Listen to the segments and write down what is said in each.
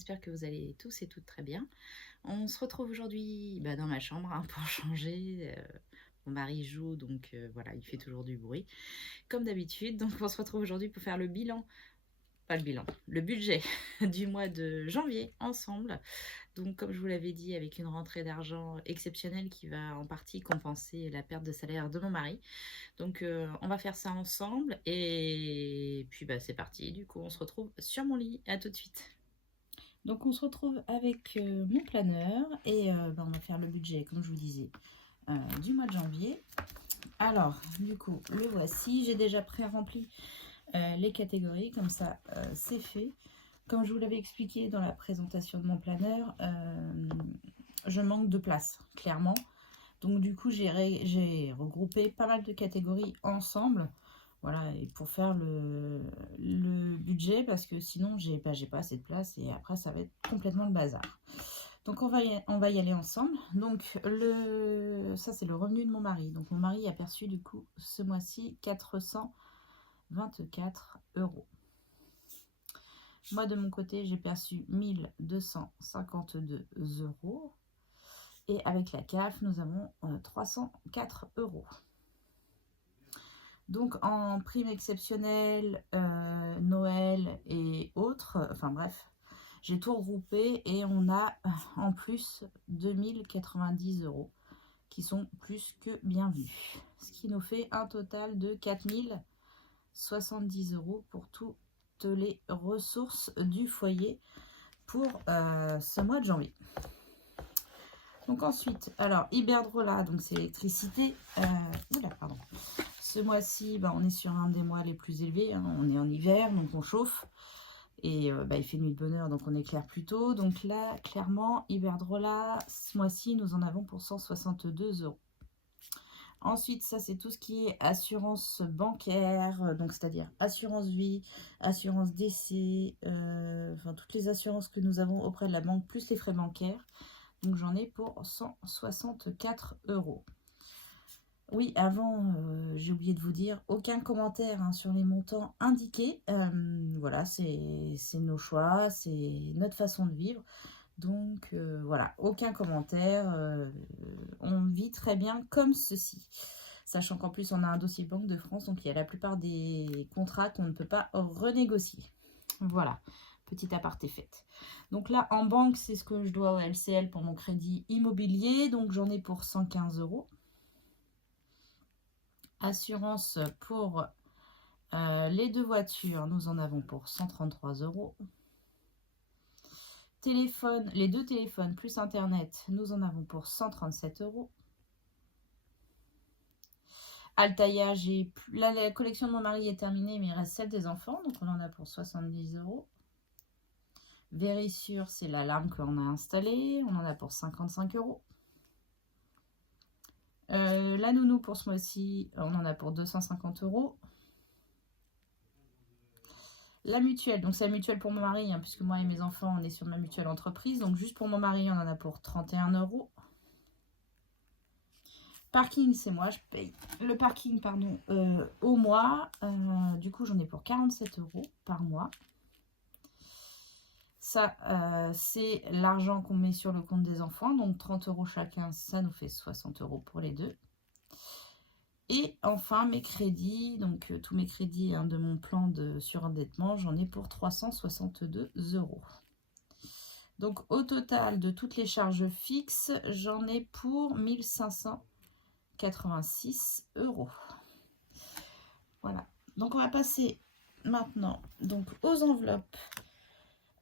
j'espère que vous allez tous et toutes très bien. On se retrouve aujourd'hui dans ma chambre pour changer. Mon mari joue, donc voilà, il fait toujours du bruit, comme d'habitude. Donc on se retrouve aujourd'hui pour faire le bilan, pas le bilan, le budget du mois de janvier ensemble. Donc comme je vous l'avais dit, avec une rentrée d'argent exceptionnelle qui va en partie compenser la perte de salaire de mon mari. Donc on va faire ça ensemble et puis c'est parti. Du coup, on se retrouve sur mon lit. À tout de suite. Donc on se retrouve avec mon planeur et on va faire le budget, comme je vous disais, du mois de janvier. Alors, du coup, le voici. J'ai déjà pré-rempli les catégories, comme ça, c'est fait. Comme je vous l'avais expliqué dans la présentation de mon planeur, je manque de place, clairement. Donc du coup, j'ai regroupé pas mal de catégories ensemble. Voilà, et pour faire le budget, parce que sinon, j'ai pas assez de place et après, ça va être complètement le bazar. Donc, on va y aller ensemble. Donc, ça, c'est le revenu de mon mari. Donc, mon mari a perçu, du coup, ce mois-ci, 424 euros. Moi, de mon côté, j'ai perçu 1252 euros. Et avec la CAF, nous avons 304 euros. Donc en prime exceptionnelle, Noël et autres, enfin bref, j'ai tout regroupé et on a en plus 2090 euros qui sont plus que bienvenus. Ce qui nous fait un total de 4070 euros pour toutes les ressources du foyer pour ce mois de janvier. Donc ensuite, alors Iberdrola, donc c'est l'électricité. Pardon. Ce mois-ci, on est sur un des mois les plus élevés. Hein. On est en hiver, donc on chauffe. Et il fait nuit de bonheur, donc on éclaire plus tôt. Donc là, clairement, Iberdrola, ce mois-ci, nous en avons pour 162 euros. Ensuite, ça, c'est tout ce qui est assurance bancaire, donc c'est-à-dire assurance vie, assurance décès, enfin toutes les assurances que nous avons auprès de la banque, plus les frais bancaires. Donc j'en ai pour 164 euros. Oui, avant, j'ai oublié de vous dire, aucun commentaire sur les montants indiqués. Voilà, c'est nos choix, c'est notre façon de vivre. Donc voilà, aucun commentaire. On vit très bien comme ceci. Sachant qu'en plus, on a un dossier Banque de France, donc il y a la plupart des contrats qu'on ne peut pas renégocier. Voilà, petit aparté fait. Donc là, en banque, c'est ce que je dois au LCL pour mon crédit immobilier. Donc j'en ai pour 115 euros. Assurance pour les deux voitures, nous en avons pour 133 euros. Téléphone, les deux téléphones plus internet, nous en avons pour 137 euros. Altaïa, la collection de mon mari est terminée, mais il reste celle des enfants, donc on en a pour 70 euros. Vérissure, c'est l'alarme qu'on a installée, on en a pour 55 euros. La nounou pour ce mois-ci, on en a pour 250 euros. La mutuelle, donc c'est la mutuelle pour mon mari, puisque moi et mes enfants, on est sur ma mutuelle entreprise. Donc juste pour mon mari, on en a pour 31 euros. Parking, c'est moi, je paye le parking au mois. Du coup, j'en ai pour 47 euros par mois. Ça, c'est l'argent qu'on met sur le compte des enfants. Donc 30 euros chacun, ça nous fait 60 euros pour les deux. Et enfin, mes crédits, donc tous mes crédits de mon plan de surendettement, j'en ai pour 362 euros. Donc au total de toutes les charges fixes, j'en ai pour 1586 euros. Voilà. Donc on va passer maintenant aux enveloppes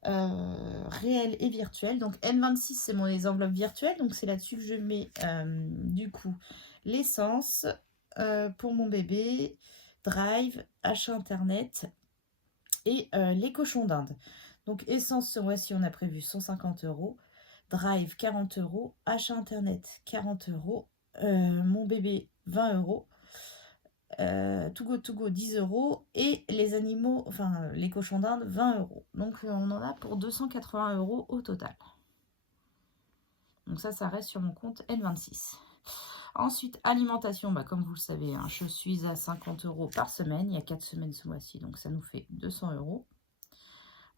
réelles et virtuelles. Donc N26, c'est les enveloppes virtuelles. Donc c'est là-dessus que je mets du coup l'essence pour mon bébé, Drive, achat internet et les cochons d'Inde. Donc essence, ce mois-ci, on a prévu 150 euros. Drive, 40 euros. Achat internet, 40 euros. Mon bébé, 20 euros. To go, 10 euros. Et les animaux, enfin les cochons d'Inde, 20 euros. Donc on en a pour 280 euros au total. Donc ça reste sur mon compte N26. Ensuite, alimentation, comme vous le savez, je suis à 50 euros par semaine. Il y a 4 semaines ce mois-ci, donc ça nous fait 200 euros.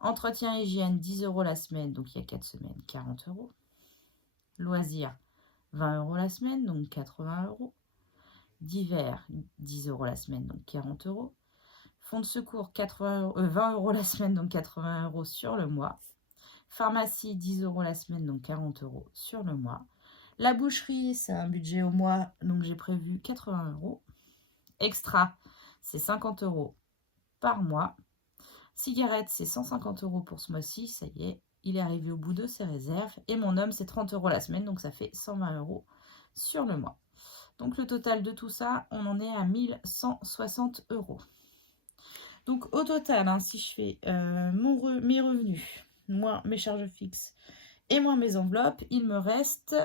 Entretien hygiène, 10 € la semaine, donc il y a 4 semaines, 40 €. Loisirs, 20 € la semaine, donc 80 €. Divers, 10 € la semaine, donc 40 €. Fonds de secours, 20 € la semaine, donc 80 € sur le mois. Pharmacie, 10 € la semaine, donc 40 € sur le mois. La boucherie, c'est un budget au mois, donc j'ai prévu 80 €. Extra, c'est 50 € par mois. Cigarettes, c'est 150 € pour ce mois-ci, ça y est, il est arrivé au bout de ses réserves. Et mon homme, c'est 30 € la semaine, donc ça fait 120 € sur le mois. Donc le total de tout ça, on en est à 1160 €. Donc au total, hein, si je fais mes revenus, moins mes charges fixes et moins mes enveloppes, il me reste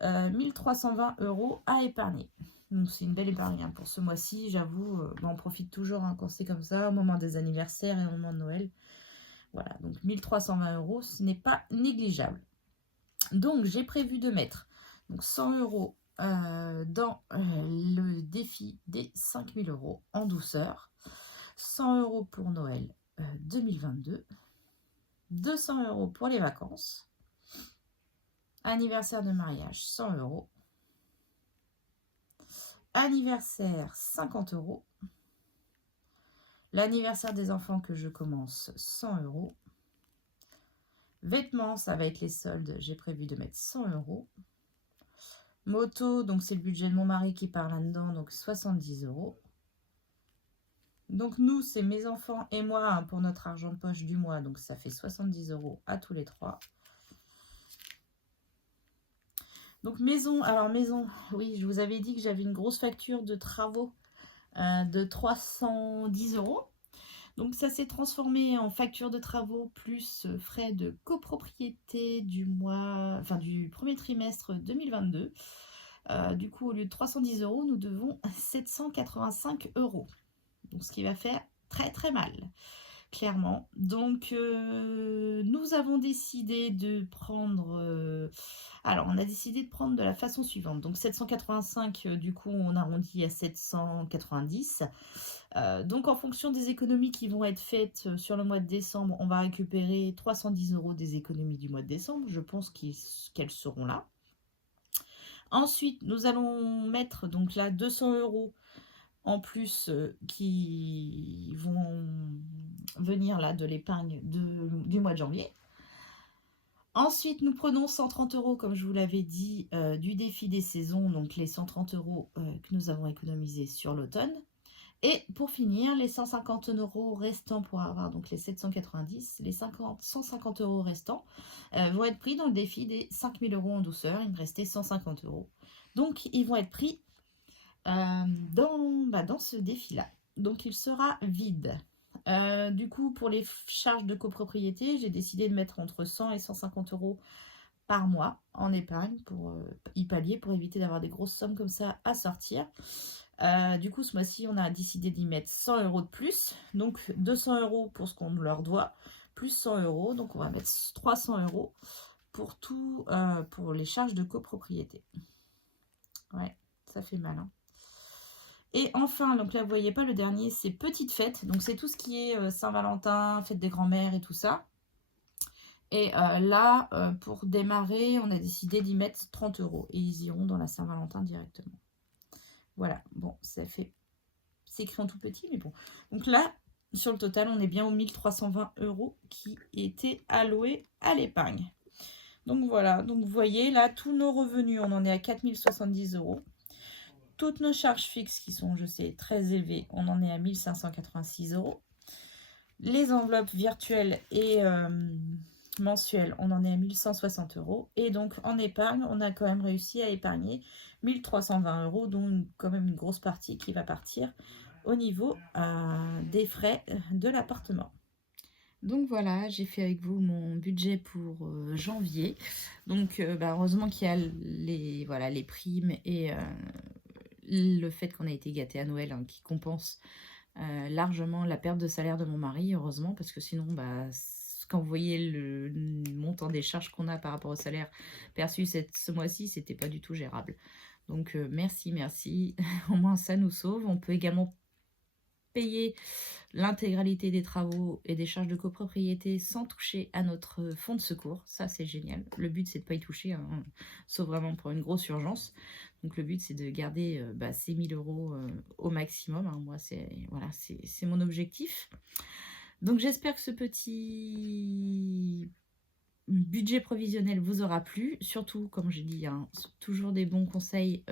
1320 € à épargner. Donc c'est une belle épargne hein, pour ce mois-ci, j'avoue. On profite toujours hein, quand c'est comme ça, au moment des anniversaires et au moment de Noël. Voilà, donc 1320 €, ce n'est pas négligeable. Donc j'ai prévu de mettre donc 100 € dans le défi des 5000 € en douceur. 100 € pour Noël 2022. 200 € pour les vacances. Anniversaire de mariage, 100 €. Anniversaire, 50 €. L'anniversaire des enfants que je commence, 100 €. Vêtements, ça va être les soldes. J'ai prévu de mettre 100 €. Moto, donc c'est le budget de mon mari qui part là-dedans, donc 70 €. Donc nous, c'est mes enfants et moi hein, pour notre argent de poche du mois, donc ça fait 70 € à tous les trois. Donc maison, alors maison, oui, je vous avais dit que j'avais une grosse facture de travaux de 310 €. Donc ça s'est transformé en facture de travaux plus frais de copropriété du mois, enfin du premier trimestre 2022. Du coup, au lieu de 310 €, nous devons 785 €. Donc ce qui va faire très très mal, clairement. Donc nous avons décidé de prendre... alors on a décidé de prendre de la façon suivante. Donc 785, du coup on arrondit à 790. Donc en fonction des économies qui vont être faites sur le mois de décembre, on va récupérer 310 € des économies du mois de décembre. Je pense qu'elles seront là. Ensuite, nous allons mettre donc là 200 € en plus qui vont venir là de l'épargne du mois de janvier. Ensuite, nous prenons 130 € comme je vous l'avais dit du défi des saisons, donc les 130 € que nous avons économisés sur l'automne. Et pour finir, les 150 € restants pour avoir donc les 790, les 150 € restants vont être pris dans le défi des 5000 € en douceur. Il me restait 150 €. Donc, ils vont être pris dans ce défi-là. Donc, il sera vide. Du coup, pour les charges de copropriété, j'ai décidé de mettre entre 100 et 150 € par mois en épargne pour y pallier, pour éviter d'avoir des grosses sommes comme ça à sortir. Du coup, ce mois-ci, on a décidé d'y mettre 100 € de plus. Donc, 200 € pour ce qu'on leur doit, plus 100 €. Donc, on va mettre 300 € pour tout, pour les charges de copropriété. Ouais, ça fait mal. Hein. Et enfin, donc là, vous voyez pas, le dernier, c'est petites fêtes. Donc, c'est tout ce qui est Saint-Valentin, fête des grands-mères et tout ça. Et là, pour démarrer, on a décidé d'y mettre 30 €. Et ils iront dans la Saint-Valentin directement. Voilà, bon, ça fait... c'est écrit en tout petit, mais bon. Donc là, sur le total, on est bien aux 1320 € qui étaient alloués à l'épargne. Donc voilà, donc vous voyez, là, tous nos revenus, on en est à 4070 €. Toutes nos charges fixes, qui sont, je sais, très élevées, on en est à 1586 €. Les enveloppes virtuelles et mensuelles, on en est à 1160 €. Et donc, en épargne, on a quand même réussi à épargner 1320 €, dont quand même une grosse partie qui va partir au niveau des frais de l'appartement. Donc voilà, j'ai fait avec vous mon budget pour janvier. Donc heureusement qu'il y a les primes et le fait qu'on a été gâté à Noël hein, qui compense largement la perte de salaire de mon mari, heureusement, parce que sinon, quand vous voyez le montant des charges qu'on a par rapport au salaire perçu ce mois-ci, c'était pas du tout gérable. Donc merci. Au moins ça nous sauve. On peut également payer l'intégralité des travaux et des charges de copropriété sans toucher à notre fonds de secours. Ça, c'est génial. Le but, c'est de ne pas y toucher, hein, sauf vraiment pour une grosse urgence. Donc, le but, c'est de garder ces 1 000 € au maximum, hein. Moi, voilà, c'est mon objectif. Donc, j'espère que ce petit budget provisionnel vous aura plu. Surtout, comme j'ai dit, hein, toujours des bons conseils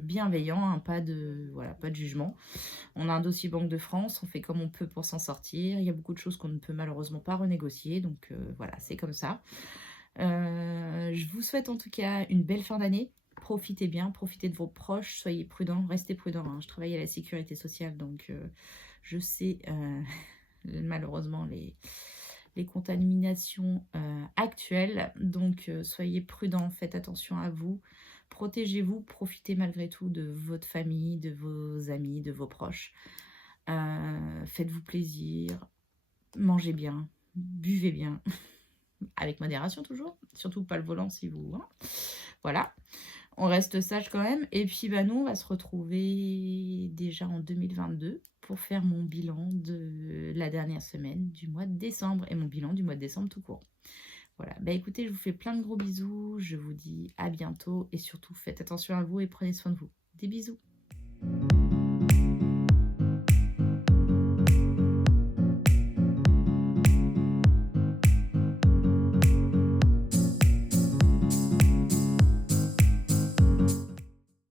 bienveillants, hein, pas de jugement. On a un dossier Banque de France, on fait comme on peut pour s'en sortir. Il y a beaucoup de choses qu'on ne peut malheureusement pas renégocier. Donc voilà, c'est comme ça. Je vous souhaite en tout cas une belle fin d'année. Profitez bien, profitez de vos proches, soyez prudents, restez prudents, hein. Je travaille à la sécurité sociale, donc je sais malheureusement les contaminations actuelles. Donc soyez prudents, faites attention à vous, protégez-vous, profitez malgré tout de votre famille, de vos amis, de vos proches. Faites-vous plaisir, mangez bien, buvez bien, avec modération toujours, surtout pas le volant si vous... Hein. Voilà, on reste sage quand même. Et puis nous, on va se retrouver déjà en 2022 pour faire mon bilan de la dernière semaine du mois de décembre et mon bilan du mois de décembre tout court. Voilà, écoutez, je vous fais plein de gros bisous, je vous dis à bientôt et surtout faites attention à vous et prenez soin de vous. Des bisous.